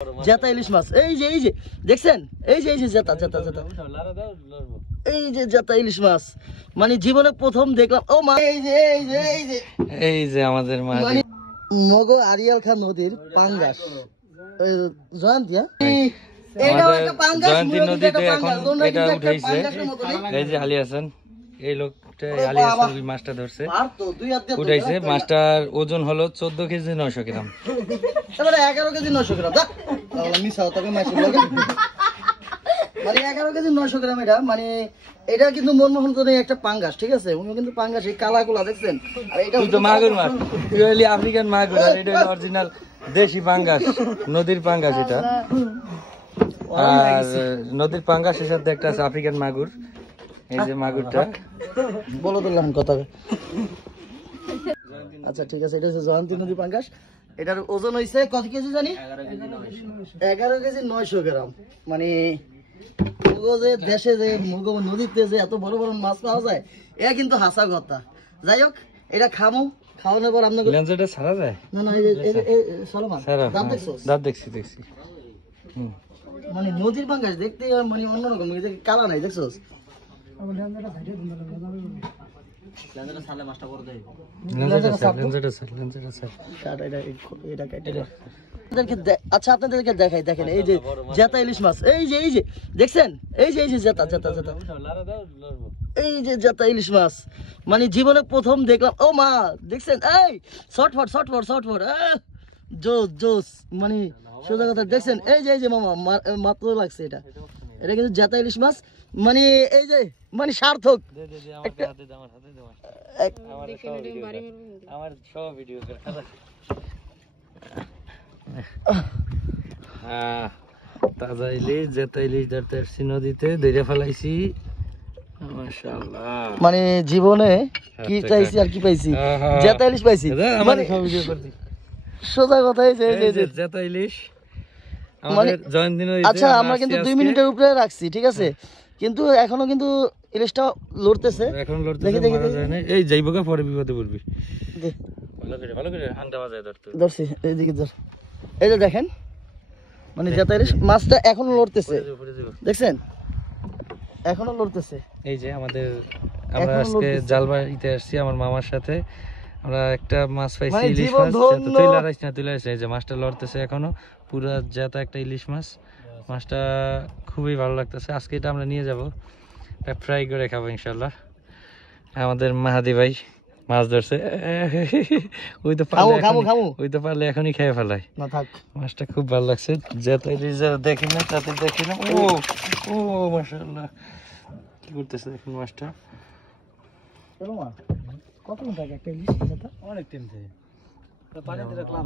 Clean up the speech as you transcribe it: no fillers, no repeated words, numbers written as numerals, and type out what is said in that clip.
জেতা ইলিশ মাছ, এই যে দেখছেন, এই যে জেতা জেতা জেতা, এই যে জেতা ইলিশ মাছ, মানে জীবনে প্রথম দেখলাম। ও মা, এই যে আমাদের মগো আরিয়াল খান নদীর পাঙ্গাস জয়ন্তী, জয়ন্তী নদীতে এখন এটা উঠেছে। এই যে আলী হাসান, এই লোকটা আলী হাসান মাছটা ধরছে, উঠাইছে। মাছটার ওজন হলো 14 কেজি 900 গ্রাম, 11 কেজি 900 গ্রাম, মানে 11 কেজি 900 গ্রাম। এটা মানে এটা কিন্তু মনমোহন করে একটা পাঙ্গাস, ঠিক আছে? উনি কিন্তু পাঙ্গাস, এই কালাগুলা দেখছেন। আর এটা তো মাগুর মাছ, তুই হলি আফ্রিকান মাগুর, আর এটা হলো অরিজিনাল দেশি পাঙ্গাস, নদীর পাঙ্গাস এটা। আর নদীর পাঙ্গাসের সাথে একটা আছে আফ্রিকান মাগুর। এই যে মাগুরটা বলো তো কথা। আচ্ছা ঠিক আছে, এটা হচ্ছে জয়ন্তী নদী পাঙ্গাস। এটার ওজন হয়েছে কত কেজি জানি? 11 কেজি 900 গ্রাম। মানে দেশে যে নদীতে যে এত বড় বড় মাছ পাওয়া যায়, এটা কিন্তু হাসা কথা। যাই হোক, এটা খামো, খাওয়ানোর পর আপনাকে লেন্সটা ছাড়া যায় না? না, এই সলমান দাঁত দেখছি। মানে নদীর পাঙ্গাস দেখতে মানে অন্যরকম, কালা নাই, দেখছোস? আচ্ছা আপনাদেরকে দেখাই, দেখেন এই যে জেতা ইলিশ মাছ, এই যে দেখছেন, এই যে জেতা জেতা জেতা, এই যে জেতা ইলিশ মাছ, মানে জীবনে প্রথম দেখলাম। ও মা, দেখছেন? এই শর্টফট জোস জোস, মানে সোজা কথা দেখছেন। এই যে মামা মাত্র লাগছে, এটা কিন্তু জেতা ইলিশ মাছ, মানে এই যে মানে সার্থক। তাজা ইলিশ, জেতা ইলিশ ধরতে আসছি নদীতে, ধরে ফেলাইছি। মাশাআল্লাহ, মানে জীবনে কি চাইছি আর কি পাইছি, জেতা ইলিশ পাইছি। মানে সোজা কথা, এই যে জেতা ইলিশ আমাদের জয়ন্তী নদীতে। আচ্ছা, আমরা কিন্তু 2 মিনিটের উপরে রাখছি, ঠিক আছে? কিন্তু এখনো কিন্তু ইলিশটা লড়তেছে, এখন লড়তেছে, মারা যায় না। এই যাইবগা, পরে বিপদে পড়বি। ভালো করে হাঙ্গা বাজায় ধরছি, এইদিকে ধর। এই যে দেখেন, মানে জেতা ইলিশ মাছটা এখনো লড়তেছে, দেখছেন? এখনো লড়তেছে। এই যে আমরা আজকে জালবাড়িতে আসছি আমার মামার সাথে, আমরা একটা মাছ পাইছি, ইলিশ মাছ। তুই লাগাইস না, এই যে মাছটা লড়তেছে এখনো, পুরা জেতা একটা ইলিশ মাছ। মাছটা খুবই ভালো লাগতেছে। আজকে এটা আমরা নিয়ে যাব, ফ্রাই করে খাবো ইনশাল্লাহ। আমাদের মাহাদি ভাই মাছ ধরছে, ওই তো পারলে এখনই খেয়ে ফেলাই। মাছটা খুব ভালো লাগছে, জেতা ইলিশ দেখি না, তাতে দেখি না। ও মাশাআল্লাহ, কি করতেছে দেখুন মাছটা। কত টাকা একটা ইলিশ? অনেক টাইম থেকে পানিতে রাখলাম।